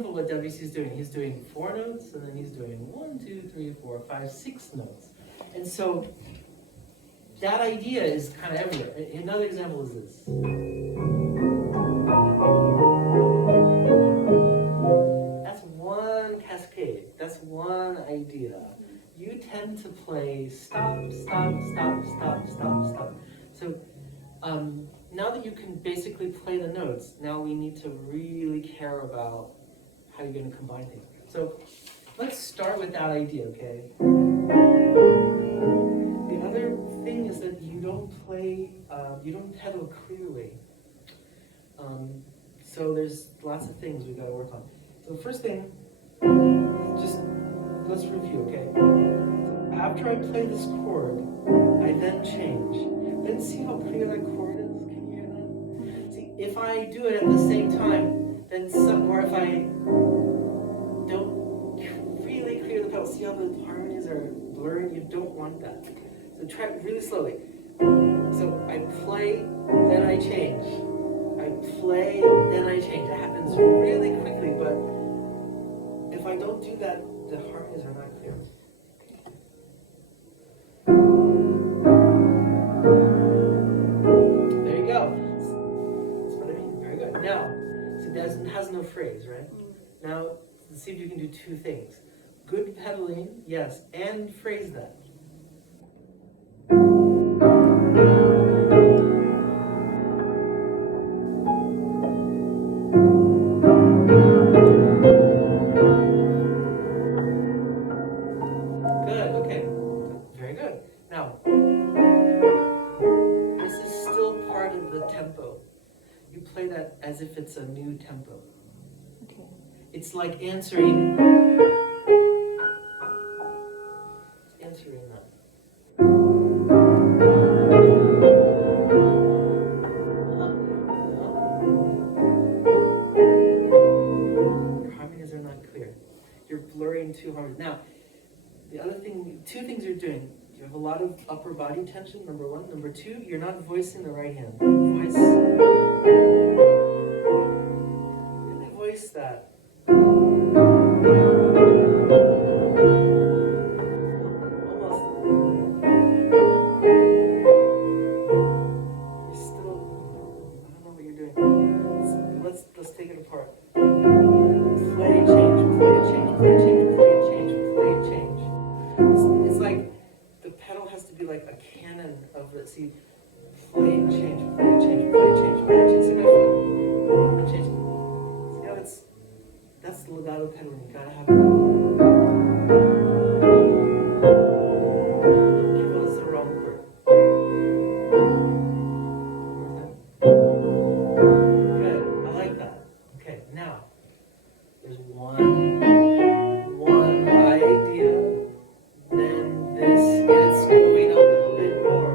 simple what Debussy's doing. He's doing 4 notes, and then he's doing 1, 2, 3, 4, 5, 6 notes. And so that idea is kind of everywhere. Another example is this. That's one cascade. That's one idea. You tend to play stop, stop, stop, stop, stop, stop. So now that you can basically play the notes, now we need to really care about how you're going to combine things. So let's start with that idea, okay? The other thing is that you don't play, you don't pedal clearly. So there's lots of things we've got to work on. So the first thing, just let's review, okay? So after I play this chord, I then change. Then see how clear that chord is? Can you hear that? See, if I do it at the same time, then or if I don't really clear the pedal, see how the harmonies are blurring? You don't want that. So try really slowly. So I play, then I change. I play, then I change. It happens really quickly, but if I don't do that, the harmonies are not clear. There you go. That's what I mean. Very good. Now, so that has no phrase, right? Now, let's see if you can do 2 things. Good pedaling, yes, and phrase that. Good, okay. Very good. Now, this is still part of the tempo. You play that as if it's a new tempo. Okay. It's like answering that. Your harmonies are not clear. You're blurring 2 harmonies. Now, the other thing, 2 things you're doing. You have a lot of upper body tension, number 1. Number 2, you're not voicing the right hand. Voice. Really voice that. Let's take it apart. Play, change, play, change, play, change, play, change, play, change. It's like the pedal has to be like a cannon of, let's see, play, change, play, change, play, change, play, change. See my foot? Change. See how that's the legato pedaling. You gotta have it. Careful, that's the wrong chord. Now, there's one idea, then this gets going a little bit more,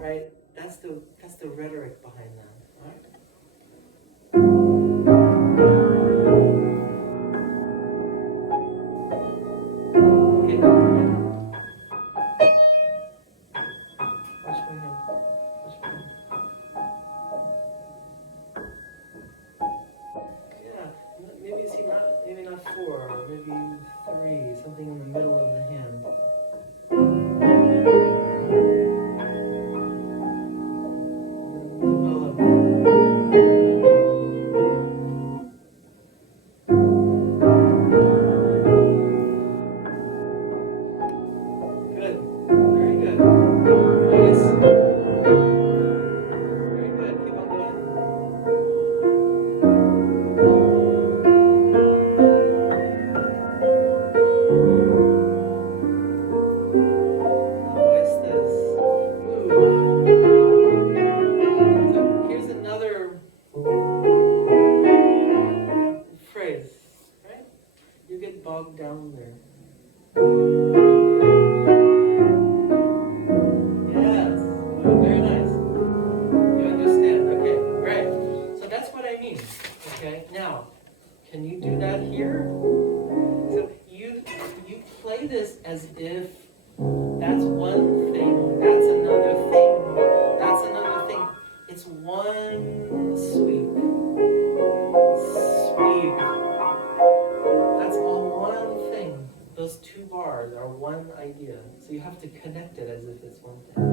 right? That's the rhetoric behind that, right? Okay, yeah. Watch my hand. Watch my hand. Maybe not 4, maybe 3, something in the middle of the hand. Good. Very good. Nice. Very good. Keep on going. Bogged down there. Yes, very nice. You understand? Okay, great. So that's what I mean. Okay, now, can you do that here? So you play this as if that's one thing, that's another thing, that's another thing. It's one sweep. if it's one thing.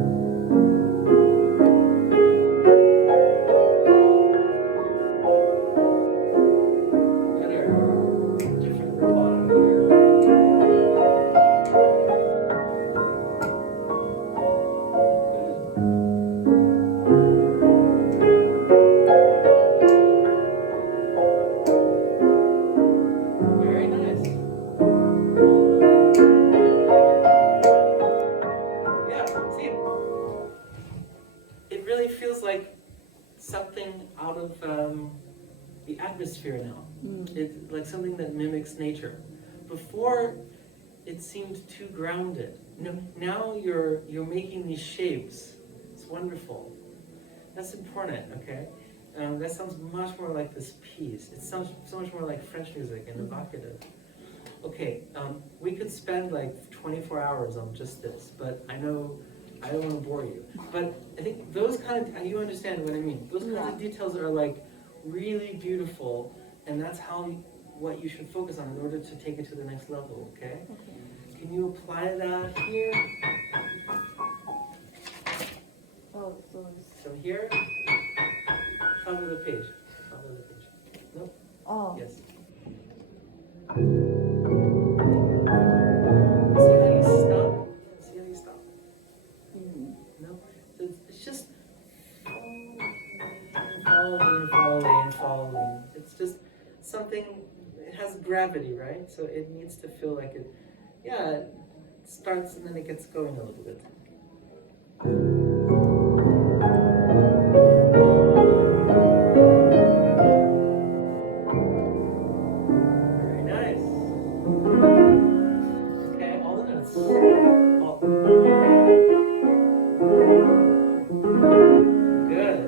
Feels like something out of the atmosphere now. It's like something that mimics nature. Before, it seemed too grounded. Now you're making these shapes. It's wonderful. That's important, okay? That sounds much more like this piece. It sounds so much more like French music and evocative. Okay, we could spend like 24 hours on just this, but I know I don't want to bore you, but I think those kind of, you understand what I mean. Those kinds of details are like really beautiful, and that's what you should focus on in order to take it to the next level, okay? Can you apply that here? So here, follow the page. Follow the page. Nope. Oh. Yes. See how you stop? See how you stop? No? It's just following. It's just something, it has gravity, right? So it needs to feel like it, it starts and then it gets going a little bit. Very nice. Okay, all the notes. Good.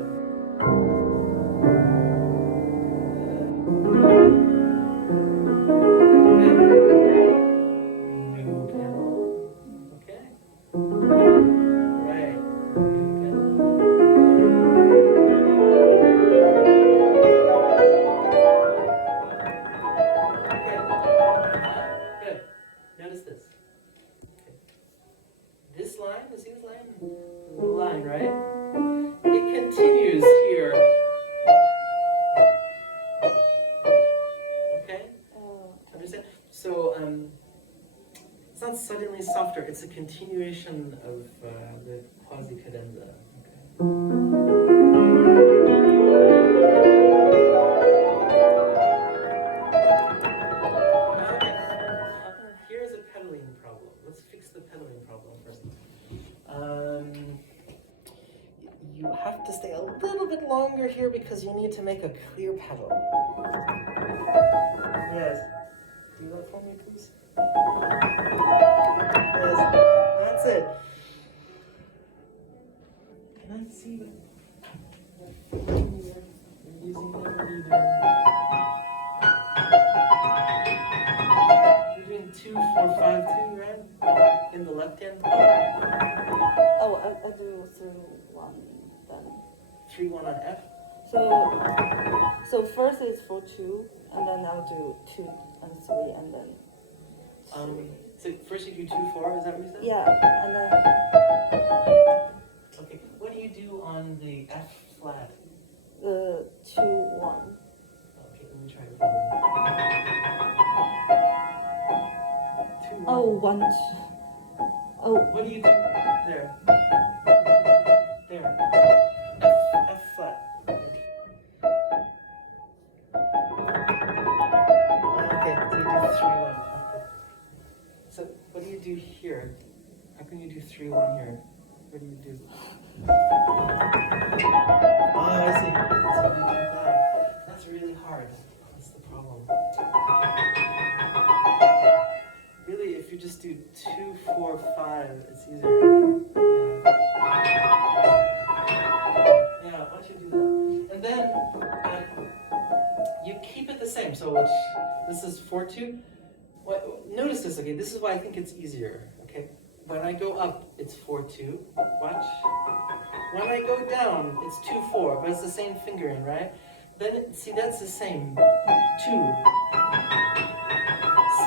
New pedal. Okay. Right. New pedal. Okay. Good. Notice this. Okay. This line, you see this line? The line, right? It continues here. Okay? Understand? So, it's not suddenly softer, it's a continuation of the quasi-cadenza. Okay. Here's a pedaling problem. Let's fix the pedaling problem first. You have to stay a little bit longer here because you need to make a clear pedal. Yes. Do that for me, please. Yes. That's it. Can I see the you're using that either? You're doing 2, 4, 5, 2, right? In the left hand. Oh, I do 3, 1 then. 3, 1 on F. So first is 4, 2, and then I'll do 2 and 3, and then 3. So first you do 2, 4. Is that what you said? Yeah, and then. Okay. What do you do on the F flat? 2, 1. Okay, let me try it. 2, 1. Oh, 1, 2. Oh. What do you do there? There. F flat. Okay, so you do 3, 1. Okay. So what do you do here? How can you do 3, 1 here? What do you do? Oh, I see. So you do that. That's really hard. That's the problem. Really, if you just do 2, 4, 5, it's easier. Yeah, why don't you do that? And then you keep it the same. So this is 4, 2. Notice this, okay? This is why I think it's easier, okay? When I go up, it's 4, 2. Watch. When I go down, it's 2, 4, but it's the same fingering, right? Then, see, that's the same. 2.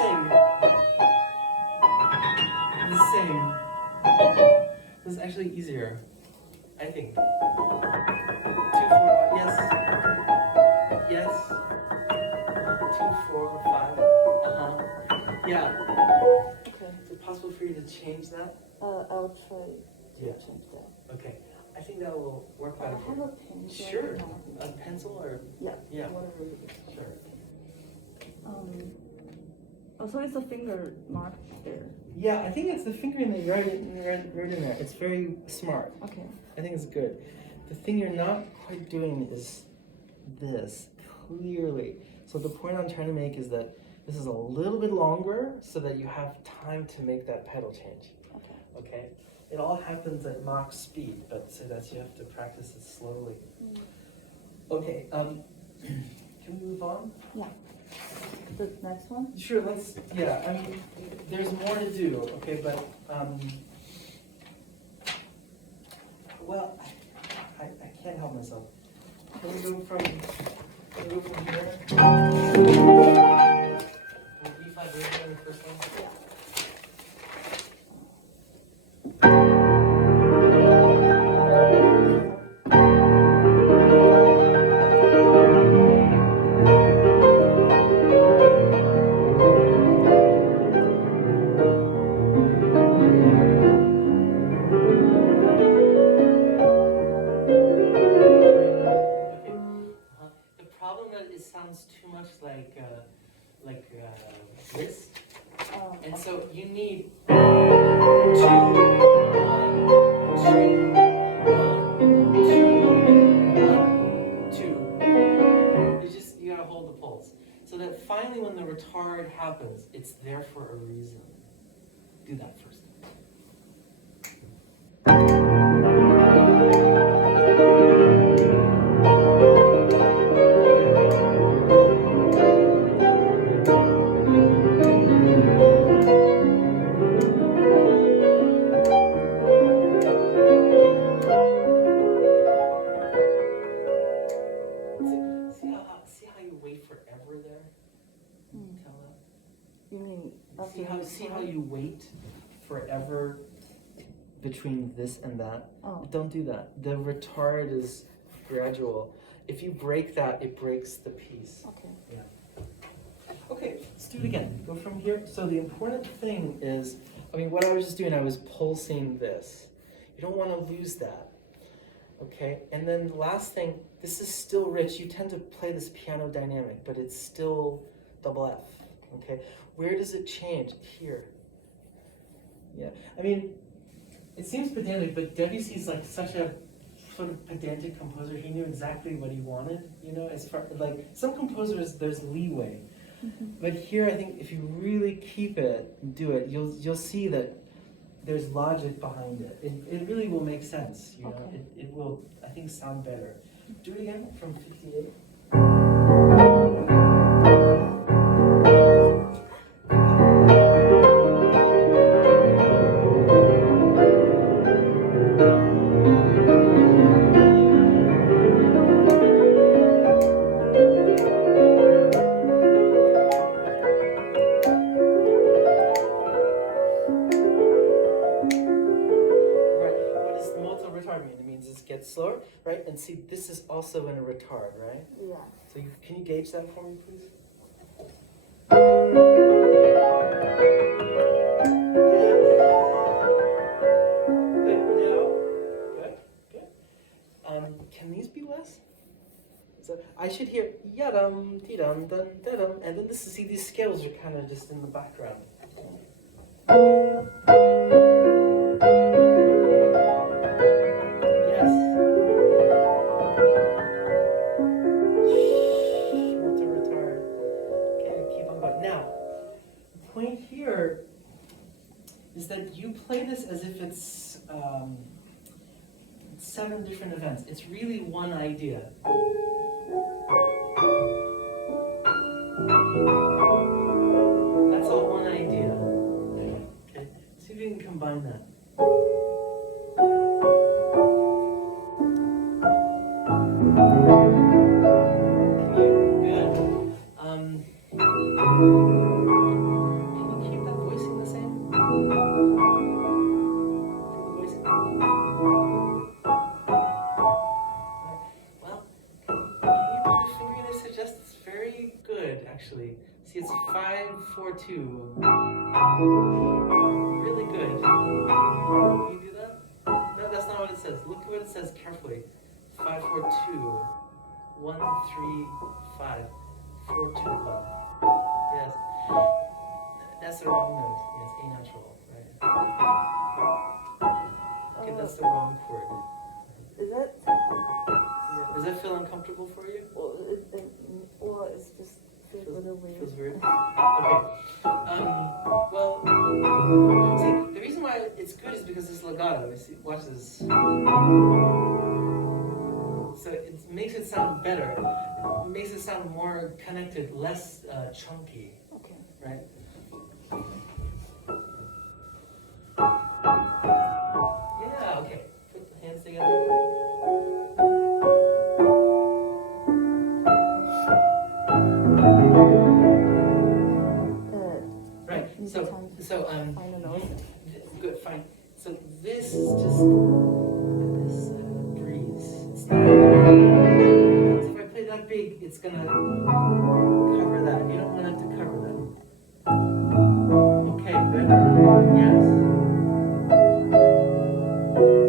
Same. The This is actually easier, I think. 2, 4, yes. Yes. 2, 4, 5. Yeah. Okay. Is it possible for you to change that? I'll try to Yeah. change that. Okay. I think that will work I better have for a you. pencil. Sure. now. A pencil or? Yeah. Yeah. Whatever you Sure. Oh, so it's a finger mark there. Yeah, I think it's the fingering that right in there. It's very smart. Okay. I think it's good. The thing you're not quite doing is this, clearly. So the point I'm trying to make is that this is a little bit longer so that you have time to make that pedal change. Okay. Okay? It all happens at Mach speed, but so that you have to practice it slowly. Okay, can we move on? Yeah. The next one? Sure, yeah, I mean, there's more to do, okay, but, well, I can't help myself. Can we go from here? E5 major in the first one? Yeah. The problem that it sounds too much like this, and so you need 2, 1, 2, 1, 2, 1, 2. You gotta hold the pulse. So that finally when the retard happens, it's there for a reason. Do that first. See how you wait forever there? Tell that. You mean See how you wait forever between this and that? Oh. Don't do that. The retard is gradual. If you break that, it breaks the piece. Okay. Yeah. Okay, let's do it again. Go from here. So the important thing is, I mean, what I was just doing, I was pulsing this. You don't want to lose that. Okay, and then the last thing, this is still rich. You tend to play this piano dynamic, but it's still double F. Okay, where does it change? Here. Yeah, I mean, it seems pedantic, but Debussy's like such a sort of pedantic composer. He knew exactly what he wanted. You know, as far like some composers, there's leeway, but here I think if you really keep it, do it, you'll see that there's logic behind it. It really will make sense. You know, Okay. it will, I think, sound better. Do it again from 58. Slower, right? And see, this is also in a retard, right? Yeah. So can you gauge that for me, please? Good. Now, good. Can these be less? So I should hear yadum, dee-dum, dun, da-dum, and then see, these scales are kind of just in the background. Is that you play this as if it's 7 different events. It's really one idea. That's all one idea. Okay, see if you can combine that. Can you keep that voicing the same? See the voicing? 5-4-2. Really good. Can you do that? No, that's not what it says. Look at what it says carefully. 5-4-2. 1-3-5. 4-2-1. Yes. That's the wrong note. Yes, A natural. Right. Okay, that's the wrong chord. Is it? Yeah. Does that feel uncomfortable for you? Or it's just feels a little weird. Feels weird. Okay. Well, see, the reason why it's good is because it's legato. See, watch this. So it makes it sound better. It makes it sound more connected, less chunky. Okay. Right? Yeah, okay. Put the hands together. Right. So find a note. Good, fine. So this is just this breeze. It's not. So if I play that big, it's gonna cover that. You don't want it to cover that. Okay, better. Yes.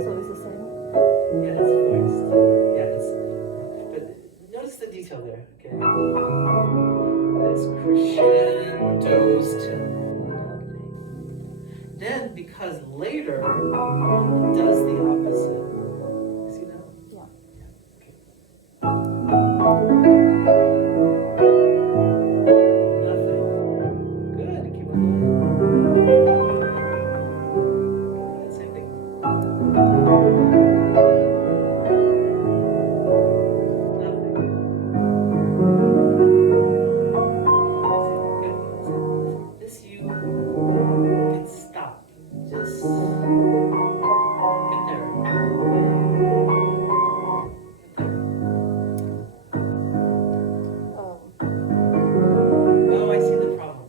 So it's the same? Yeah, it's voiced. Yeah, it's. But notice the detail there. Okay. This crescendos to nothing. Then, because later it does the opposite. You see that? Yeah. Okay. Nothing. Good. Keep on going. Good. Same thing. Nothing. Good. This you can stop. Just get there. Oh, I see the problem.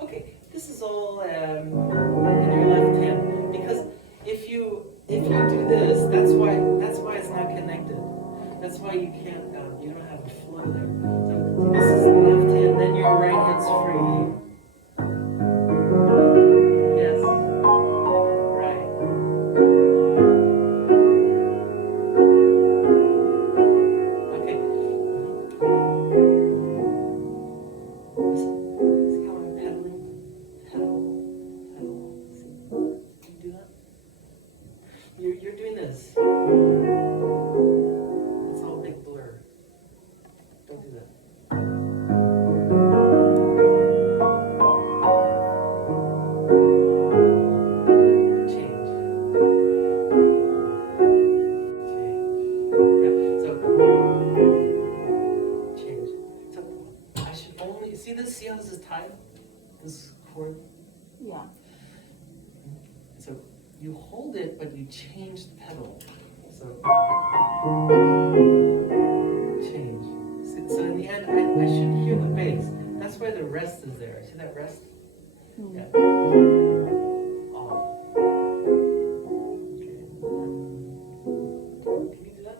Okay, this is all in your left hand because if you do this, that's why it's not connected. That's why you can't you don't have a flow there. So this is the left hand, then your right hand's free. Yes. Right. Okay. Listen. See how I'm pedaling? Pedal. See? Can you do that? You're doing this. It's all a big blur. Don't do that. Change. Yeah. So change. So I should only see this. See how this is tied? This chord. Yeah. So you hold it, but you change the pedal. So change. So in the end, I should hear the bass. That's why the rest is there. See that rest? Yeah. Off. Okay. Can you do that?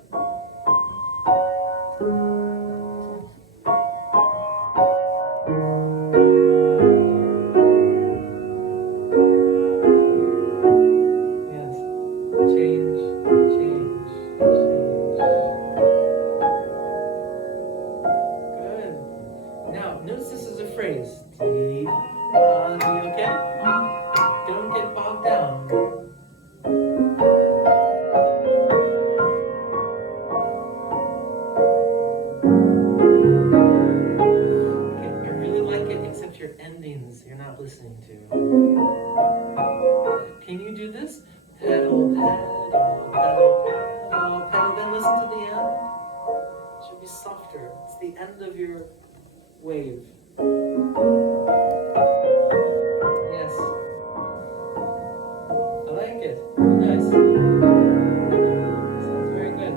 Yes. Change. Good. Now, notice this is a phrase. You okay? Don't get bogged down. Okay, I really like it, except your endings you're not listening to. Can you do this? Pedal, pedal, pedal, pedal, pedal. Then listen to the end. It should be softer. It's the end of your wave. Yes. I like it. Nice. Sounds very good.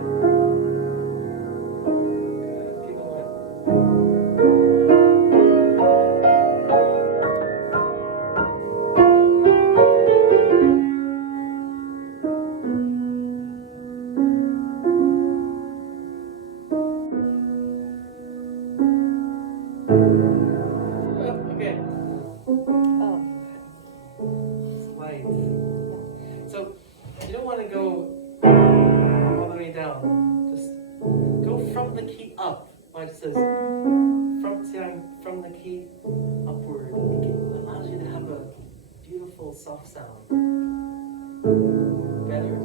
Good. Keep going. Okay. way down. Just go from the key up. Like it says, from the key upward. It allows you to have a beautiful soft sound. Better?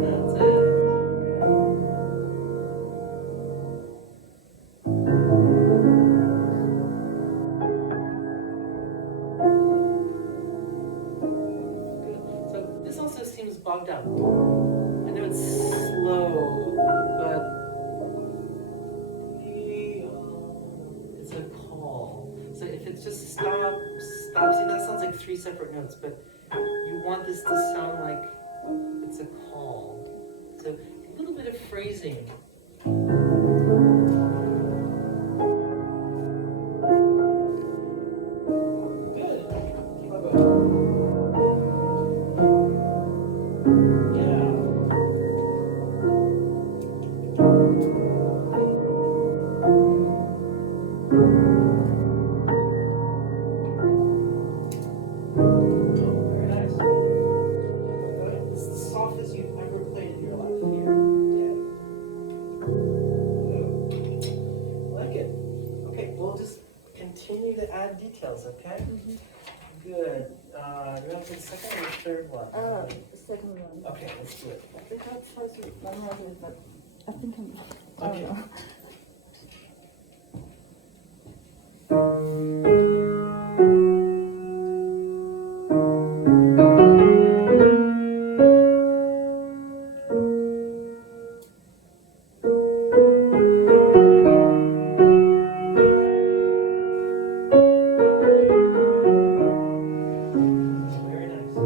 That's it. Good. So this also seems bogged down. I know it's slow, but it's a call. So if it's just stop, stop. See, that sounds like 3 separate notes, but you want this to sound like it's a call. So a little bit of phrasing. Good. Keep on going. Yeah. Oh, very nice. Good. This is the softest you've ever played in your life here. Yeah. Good. I like it. Okay, we'll just continue to add details, okay? Good. Do you want to do the second or the third one? The second one. Okay, let's do it. I think I tried to memorize it, but I think I Okay. don't know. Very nice.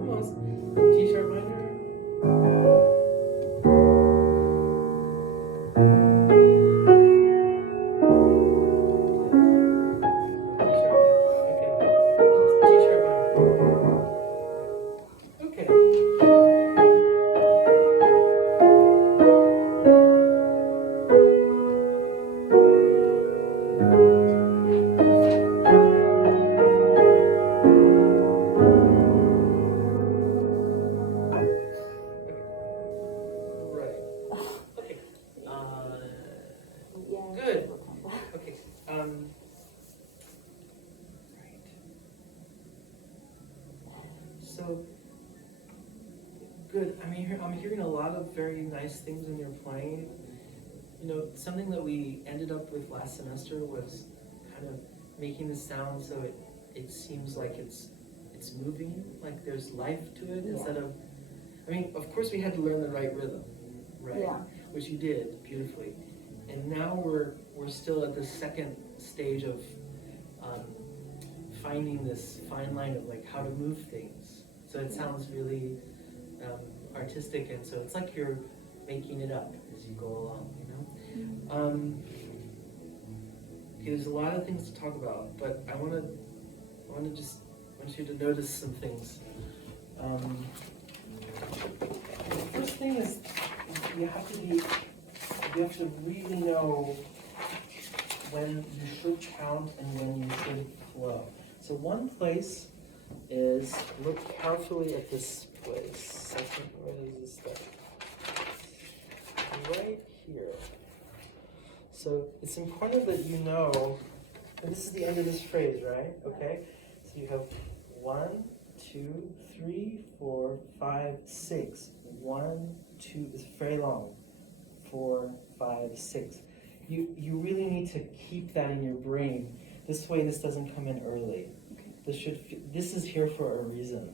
Almost. G sharp minor. Good. Okay. Right. So good. I'm hearing a lot of very nice things when you're playing. You know, something that we ended up with last semester was kind of making the sound so it seems like it's moving, like there's life to it instead of. I mean, of course, we had to learn the right rhythm, right? Yeah. Which you did beautifully. And now we're still at the second stage of finding this fine line of like how to move things. So it sounds really artistic, and so it's like you're making it up as you go along, you know? Okay, there's a lot of things to talk about, but I want you to notice some things. The first thing is you have to really know when you should count and when you should flow. So one place is, look carefully at this place. Second, where is this stuff? Right here. So it's important that you know, and this is the end of this phrase, right? Okay? So you have 1, 2, 3, 4, 5, 6. 1, 2, it's very long. 4, 5, 6. You really need to keep that in your brain. This way this doesn't come in early. Okay. This is here for a reason.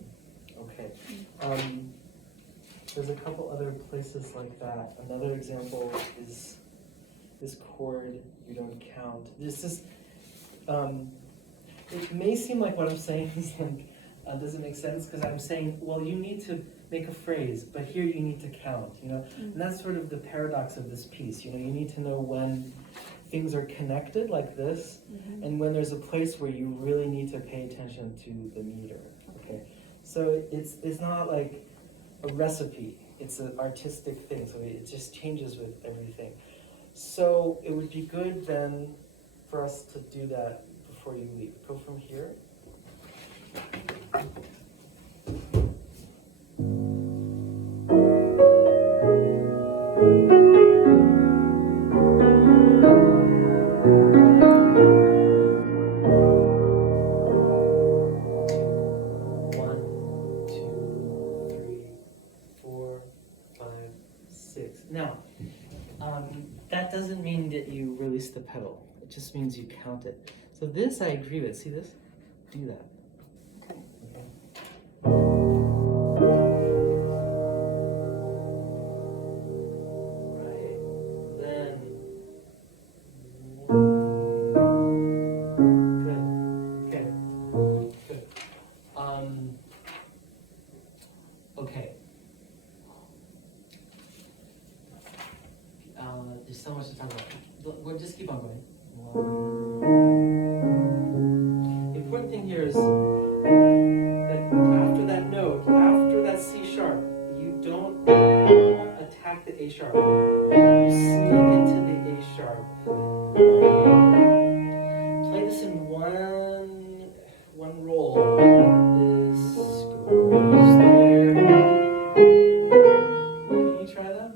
Okay. There's a couple other places like that. Another example is this chord you don't count. It may seem like what I'm saying is like doesn't make sense because I'm saying, well, you need to make a phrase, but here you need to count, you know? Mm-hmm. And that's sort of the paradox of this piece, you know? You need to know when things are connected like this, mm-hmm. and when there's a place where you really need to pay attention to the meter, okay? So it's not like a recipe, it's an artistic thing, so it just changes with everything. So it would be good then for us to do that before you leave. Go from here. Now, that doesn't mean that you release the pedal. It just means you count it. So this I agree with. See this? Do that. Okay. Right. Then. Good. Okay. Good. Okay. There's so much to talk about. We'll just keep on going. The important thing here is that after that note, after that C sharp, you don't attack the A sharp. You sneak into the A sharp. Play this in one roll. This goes there. Can you try that?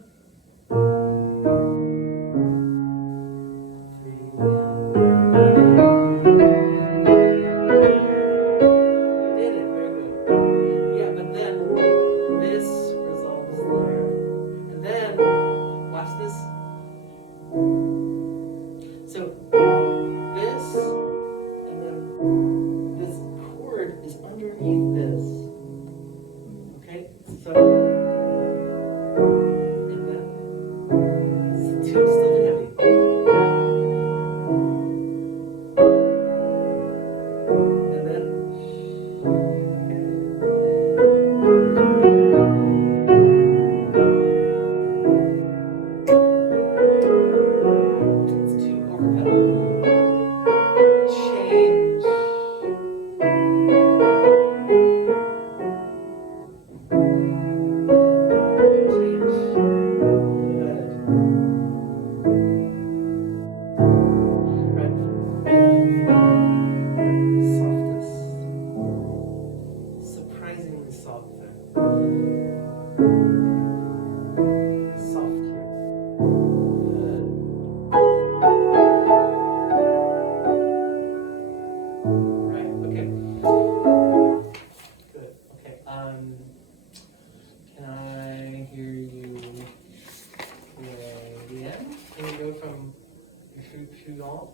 you all?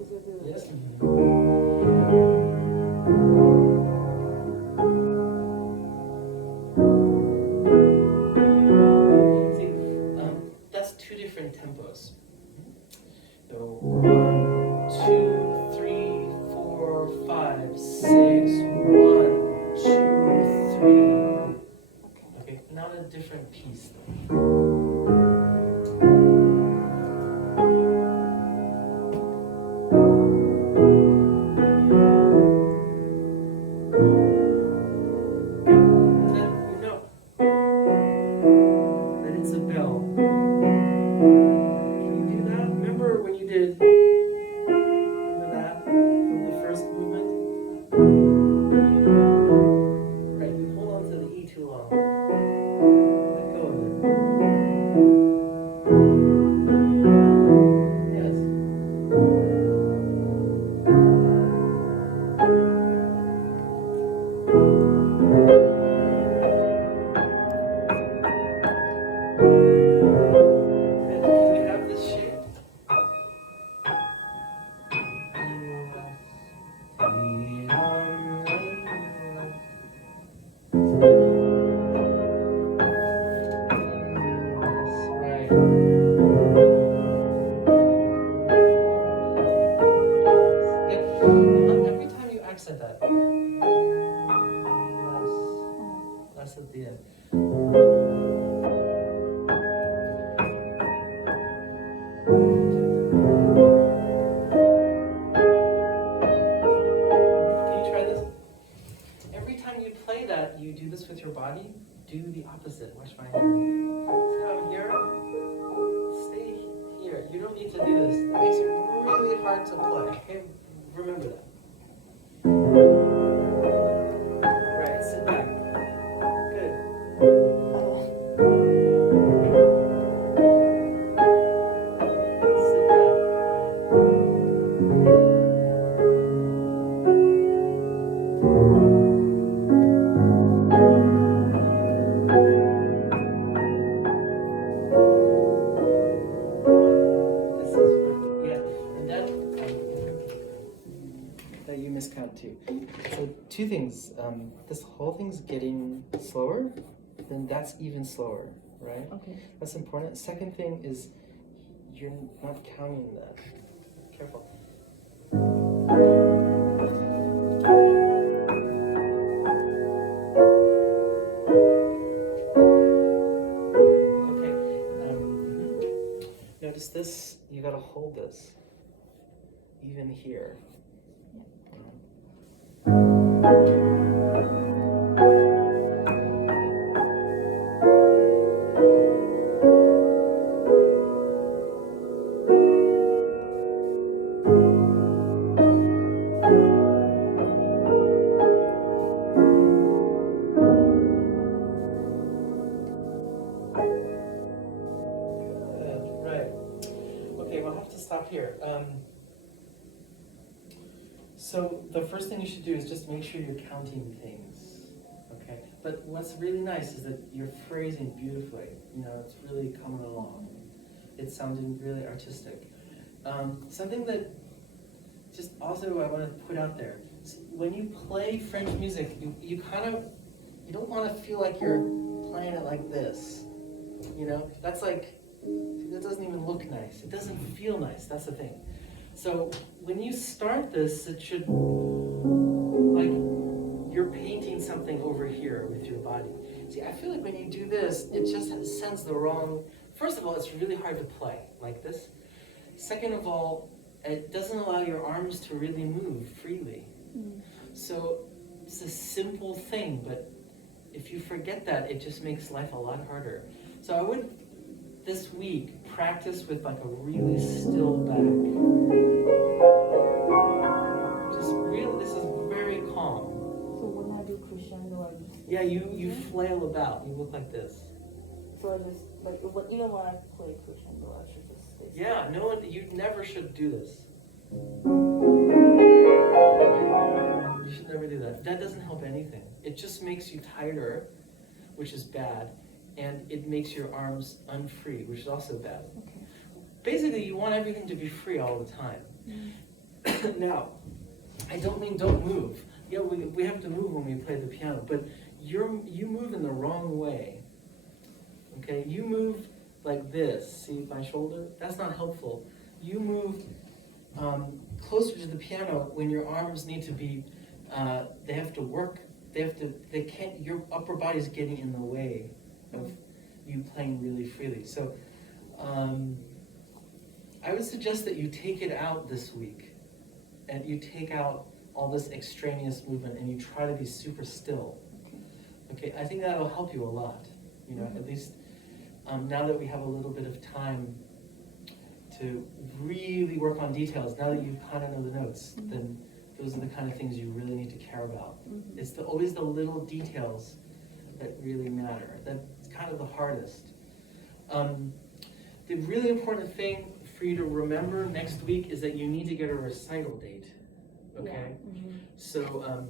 Is it the- Yes. See, that's two different tempos. So 1, 2, 3, 4, 5, 6, 1, 2, 3. Okay, now a different piece though. And then you know that it's a bell. Can you do that? Remember when you did that from the first movement? Right, you hold on to the E too long. Let go of it. Yes. And can you have this shape? Right. Every time you accent that, less at the end. Can you try this? Every time you play that, you do this with your body. Do the opposite. Watch my hand. See how I'm here? Stay here. You don't need to do this. It makes it really hard to play. Okay? Remember that. Right, sit back. Good. Sit back. This is yeah, and that you miscount too. So two things. This whole thing's getting slower, then that's even slower, right? Okay. That's important. Second thing is you're not counting that. Careful. Okay. Notice this. You gotta hold this. Even here. Right. Okay, we'll have to stop here. So the first thing you should do is just make sure you're counting things. Okay. But what's really nice is that you're phrasing beautifully. You know, it's really coming along. It's sounding really artistic. Something that just also I want to put out there. When you play French music, you don't want to feel like you're playing it like this. You know, that doesn't even look nice. It doesn't feel nice. That's the thing. So when you start this, it should, like, you're painting something over here with your body. See, I feel like when you do this, it just sends the wrong, first of all, it's really hard to play like this. Second of all, it doesn't allow your arms to really move freely. So it's a simple thing, but if you forget that, it just makes life a lot harder. So I would, this week, practice with like a really still back. Just really, this is very calm. So when I do crescendo, I just Yeah, you flail about. You look like this. so I just like even when I play crescendo, I should just stay. Yeah, no one, you never should do this. You should never do that. That doesn't help anything. It just makes you tighter, which is bad, and it makes your arms unfree, which is also bad. Okay. basically you want everything to be free all the time. Now, I don't mean don't move. Yeah, we have to move when we play the piano, but you move in the wrong way. Okay, you move like this. See my shoulder? That's not helpful. You move closer to the piano when your arms need to be. They have to work. They can't. Your upper body is getting in the way of you playing really freely. So, I would suggest that you take it out this week, and you take out all this extraneous movement, and you try to be super still. Okay, I think that'll help you a lot. You know, at least now that we have a little bit of time to really work on details, now that you kind of know the notes, then those are the kind of things you really need to care about. It's always the little details that really matter. That's kind of the hardest. The really important thing for you to remember next week is that you need to get a recital date. Okay? Yeah. So